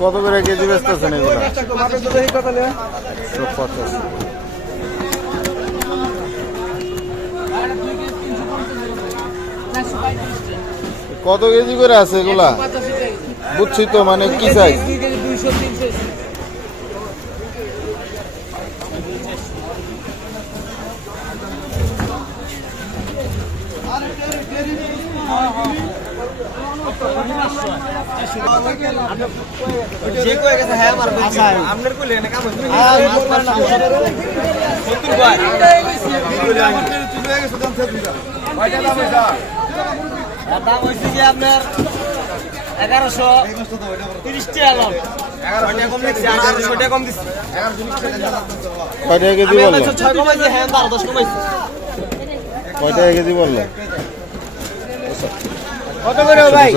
কত করে কেজি বেচতেছেন এগুলো? একশো পঞ্চাশ কত কেজি করে আছে এগুলা? বুঝছি তো মানে কি সাইজ যে কয়ে গেছে হ্যাঁ আমার বলছি আপনার কইলে না কাম হইছে সত্তর কয় আর দাম হইছে যে আপনার এগারোশো তিরিশ টাকা লন এগারোশো কম দিচ্ছি টাকা কম দিচ্ছি কয় টাকা কেজি আমি বলল? আপনার ছয় কমাইছি হ্যাঁ বারো দশ কমাইছি কয় টাকা কেজি বলল? কত করে ভাই?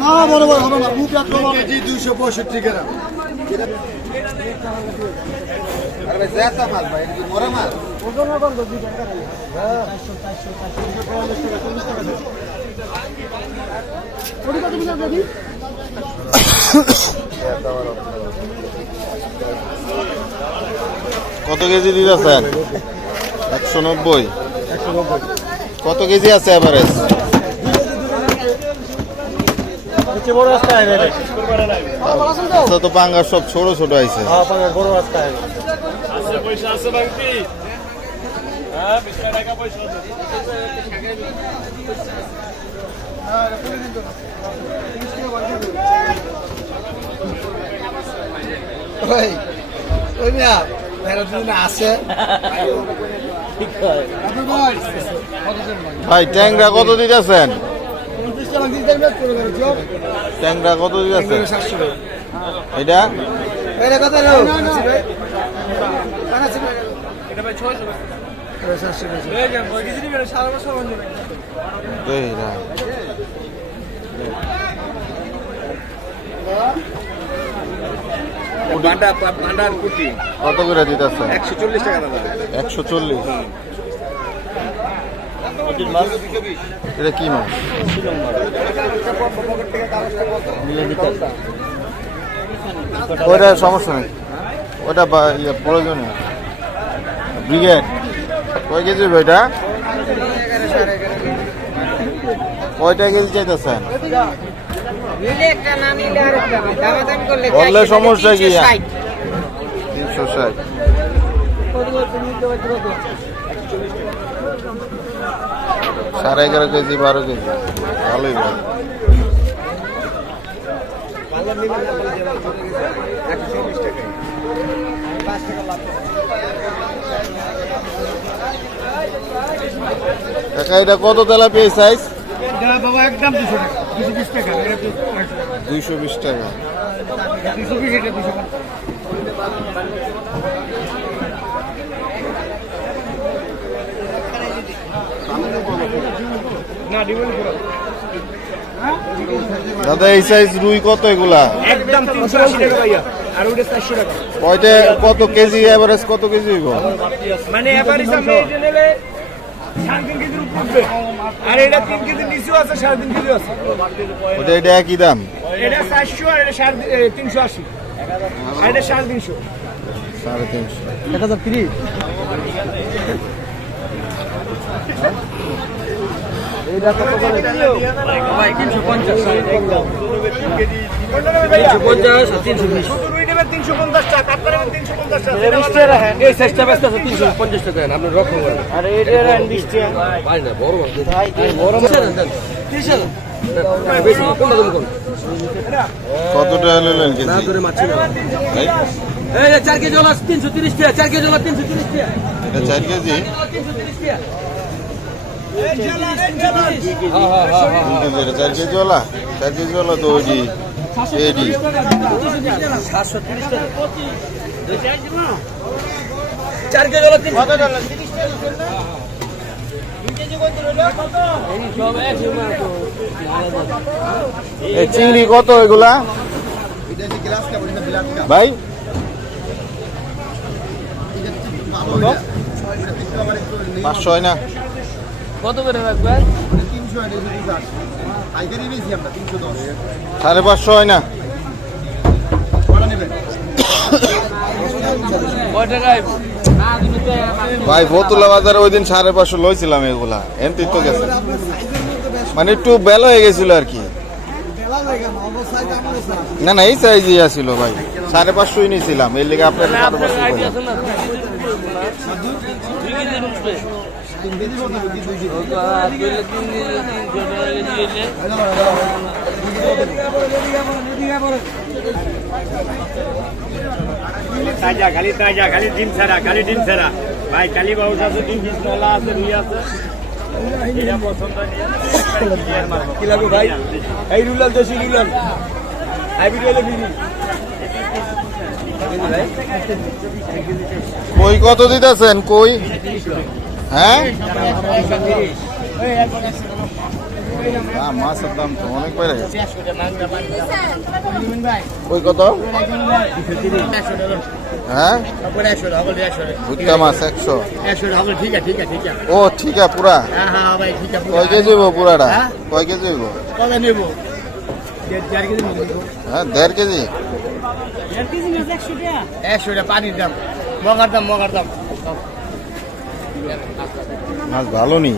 না বরাবর হবে না মুখ এক কেজি দুইশো পঁয়ষট্টি গ্রাম। কত কেজি দিতেছেন? একশো নব্বই। কত কেজি আছে এভারেজ বড় আচ্ছা তো সব ছোট ছোট আইছে। হ্যাঁ পাঙ্গা বড় রাস্তা আইবে ওই ওই মিয়া আছে। ভাই ট্যাংরা কত দিতেছেন? ট্যাংরা কত দিতেছেন? এটা? এটা কথা রে? কানা ছিল এটা ভাই 600 এটা 700 এই না। বান্ডা বান্ডার কুটি। কত করে দিতেছেন একশো চল্লিশ টাকা দাদা। একশো চল্লিশ? এটা কি মাছ ওইটা সমস্যা নেই। ওটা ইয়ে প্রয়োজনীয়। ব্রিগেড। কয় কেজি ওইটা কয়টা কেজি চাইতেছেন? বললে সমস্যা কি? তিনশো ষাট। সাড়ে এগারো কেজি বারো কেজি। ভালোই ভালো কাকা এটা কত তেলাপিয়া সাইজ বাবা একদম 200 টাকা। 220 টাকা এটা দুইশো বিশ টাকা 220 এটা 200 দাদা এই সাইজ রুই কত এগুলা? একদম তিনশো আশি টাকা ভাইয়া আর ওইটা চারশো টাকা। কয়টা কত কেজি এভারেজ কত কেজি মানে নিলে আর এটা তিন কেজির নিচেও আছে সাড়ে তিন কেজি আছে। ওটা এটা একই দাম? এটা চারশো আর এটা সাড়ে তিনশো আশি। আর এটা সাড়ে তিনশো। সাড়ে তিনশো। এক হাজার তিরিশ। তিনশো পঞ্চাশ। তিনশো পঞ্চাশ তিনশো বিশ। তিনশো পঞ্চাশ টাকা আপনার তিনশো পঞ্চাশ টাকা এই সাইজটা ব্যস্ত আছে তিনশো পঞ্চাশ টাকা আপনি রকম করেন। আর এটা বিশ টাকা। ভাই না বড় বড় মাছ তিরিশ হাজার বেশি কোনটা তুমি কত টাকা নিলেন কেজি? না ধরে মাছ ছিল ভাই, এই যে চার কেজি ওলা তিনশো তিরিশ টাকা চার কেজি ওলা তিনশো তিরিশ টাকা। চার কেজি? তিনশো তিরিশ টাকা। হ্যাঁ হ্যাঁ হ্যাঁ হ্যাঁ। দুই কেজি এটা চার কেজি ওলা চার কেজি ওলা তো ওইটি এডি তিনশো চিংড়ি কত এগুলা? ভাই? পাঁচশো না? কত করে রাখবেন? সাড়ে পাঁচশো হয় না? ভাই ফতুল্লা বাজারে ওই দিন সাড়ে পাঁচশো লইছিলাম এগুলা। এমতি তো গেছে। মানে একটু বেলা হয়ে গেছিল আর কি। না না এই সাইজই আসছিল ভাই। সাড়ে পাঁচশোই নিয়েছিলাম এর লিগে আপনার সাড়ে পাঁচশো তাজা খালি তাজা খালি ডিম ছাড়া খালি ডিম ছাড়া। ভাই কালি বাউস আছে ডিম আছে রুই আছে। কি লাগবে ভাই? এই রুলাল দেশি রুলাল। হাইব্রিড হলে বিড়ি কই কত দিতেছেন? কই? হ্যাঁ? আহ, মাছের দাম তো অনেক বেড়ে গেছে। কই কত? হ্যাঁ? ভুট্টা মাছ একশো। ঠিক ঠিক আছে ও ঠিক আছে পুরা? হ্যাঁ হ্যাঁ কয় কেজি পুরাটা? কয় হ্যাঁ দেড় কেজি। একশো টাকা পানির দাম। মগার দাম মগার দাম। মাছ ভালো নি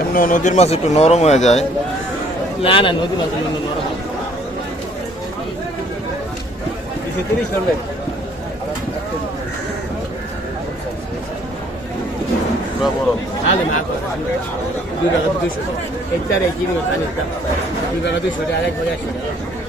এমনি নদীর মাছ একটু নরম হয়ে যায়। না না নদী মাছ নরম দুই টাকা দুশো এক চার এক কিলো দুই টাকা দুশো একশো। টাকা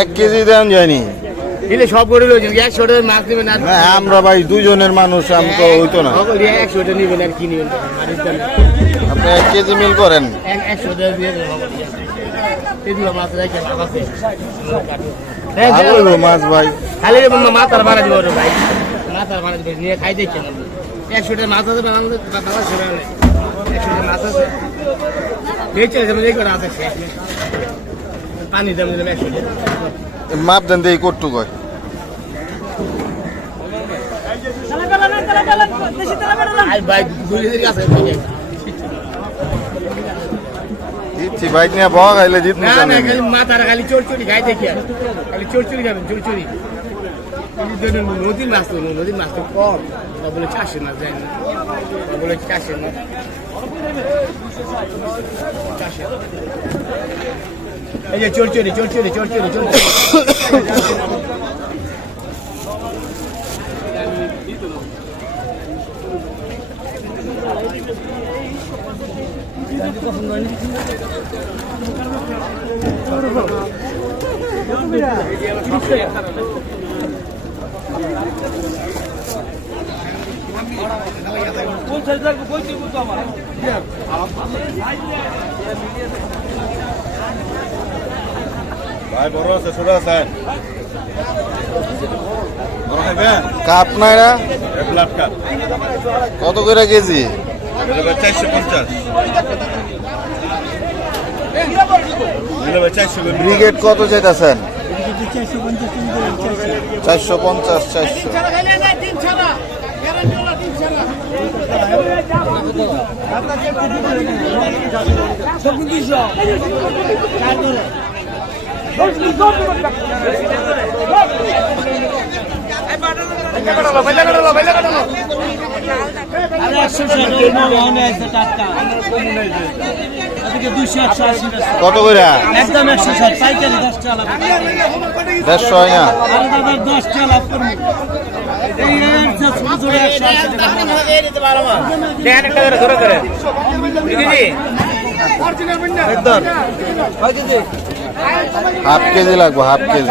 এক- কেজি দেন যায়নি দিলে সব করে একশো টাকা মাছ নেবেন আর হ্যাঁ আমরা ভাই দুজনের মানুষ আমি তো হইতো না। একশো টাকা নেবেন আর কি নেবেন? আপনি এক কেজি মিল করেন। এক একশো টাকা দিয়ে মাছ মাছ ভাই। খালি মাথার বানা দিব ভাই। দিব নিয়ে খাই দেখছেন একশো টাকা মাছ আছে বাংলাদেশ বাংলা সেরা নেই একশো টাকা মাছ আছে। বেচে যেমন এই করে আছে পানি দাম দিলাম একশো টাকা মাপ দেন দিয়ে কট্টু কয় দিচ্ছি বাইক নিয়ে খাইলে জিত খালি মাথার খালি চোরচুরি খাই দেখি খালি চোরচুরি খাবেন চোরচুরি। নদীর মাছ তো নদীর মাছ তো কম তা বলে চাষের মাছ যায় না তা বলে চাষের মাছ এই যে চোরচুরি চোরচুরি চোরচুরি চোরচুরি ভাই বড় আছে ছোট আছে। কাপ ব্লাড কত করে কেজি? চারশো পঞ্চাশ। ব্রিগেড কত চাইতেছেন? চারশো পঞ্চাশ চারশো। কত করে? একদম একশো ষাট পাইকারি দেড়শো হয় না? টাকা ধরে ধরে হাফ কেজি লাগবে হাফ কেজি।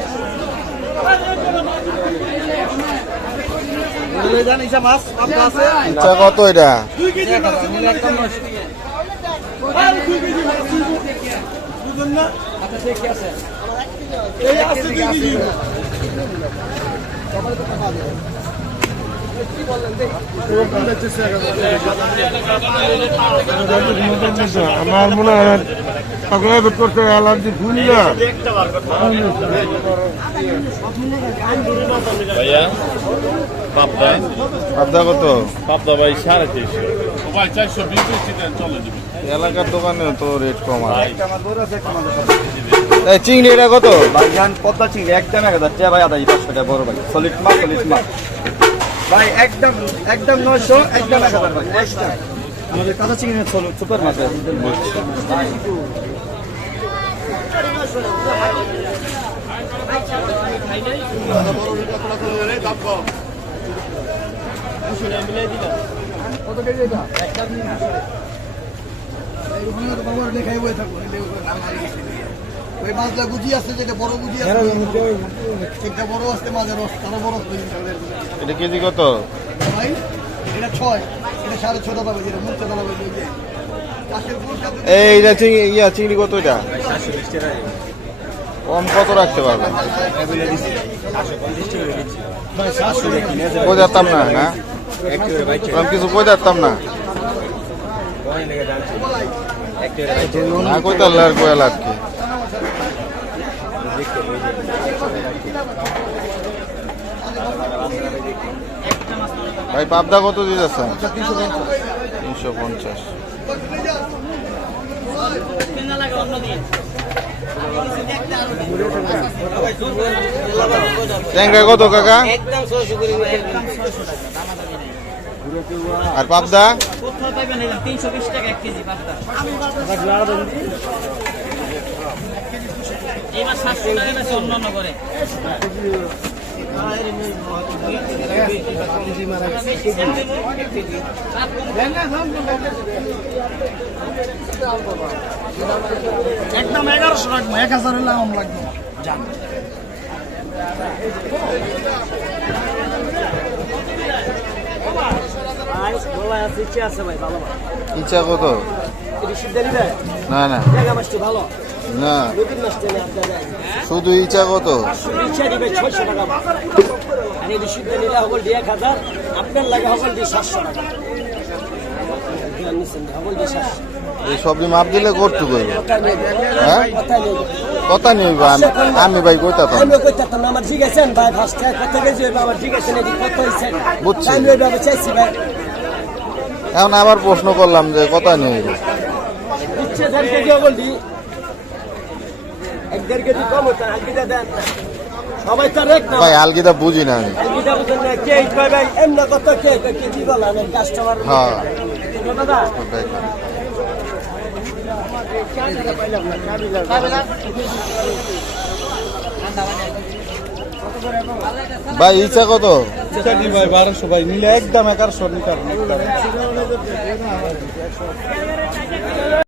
ইচ্ছা কত এটা? এই আছে আমার মনে হয় করতে অ্যালার্জি ভুল না। ভাইয়া পাবদা। পাবদা কত? পাবদা ভাই সাড়ে তিনশো ভাই চারশো বিশ চলে এলাকার দোকানে তো রেট কম আছে চিংড়ি এটা কত? ভাইজান পদ্মা চিংড়ি একদম এক হাজার টাকা ভাই আধা পাঁচশো টাকা বড় ভাই। সলিড মাছ সলিড মাছ। ভাই একদম একদম নয়শো একদম এক হাজার ভাই। আমাদের কাঁচা চিংড়ি সুপার মাছ ওই মাছটা গুজি আছে যেটা বড় গুজি আছে। একটা বড় আছে মাঝে রস তারা বড় এটা কেজি কত? ভাই এটা ছয় এটা সাড়ে ছটা পাবে যেটা মুখটা ফুল কাপড় চিংড়ি ইয়া চিংড়ি কত এটা? কম কত রাখতে পারবেন কই যাতাম না না? কিছু কই যাতাম না না কই লাটকে ভাই, পাবদা কত দিতেছেন? তিনশো পঞ্চাশ। ট্যাংরা কত, কাকা? আর পাবদা? তিনশো বিশ টাকা এক কেজি পাঁচটা এই মাছ সাতশো টাকা বেশি অন্যান্য করে একদম এগারোশো রাখব এক হাজার হলে আম লাগবে। ইচ্ছা কত? না না। না। শুধু ইচ্ছা কত? সবজি মাপ দিলে করতে করব হ্যাঁ? কথা নিয়ে আমি ভাই কইতা তো। আমি কইতাম না আমার জিজ্ঞাসেন ভাই ফার্স্ট গেছে আমার জিজ্ঞাসেন এদিক কত হইছে? বুঝছি। আমি ওইভাবে চাইছি ভাই। এখন আবার প্রশ্ন করলাম যে কথা নেই। ইচ্ছে এক দেড় কেজি কম হতো আলবিদা দেন না। সবাই তো রেক না ভাই আলগিদা বুঝি না আমি। হ্যাঁ। ভাই ইচ্ছা কত? ভাই বারোশো ভাই নিলে একদম এগারোশো নিতে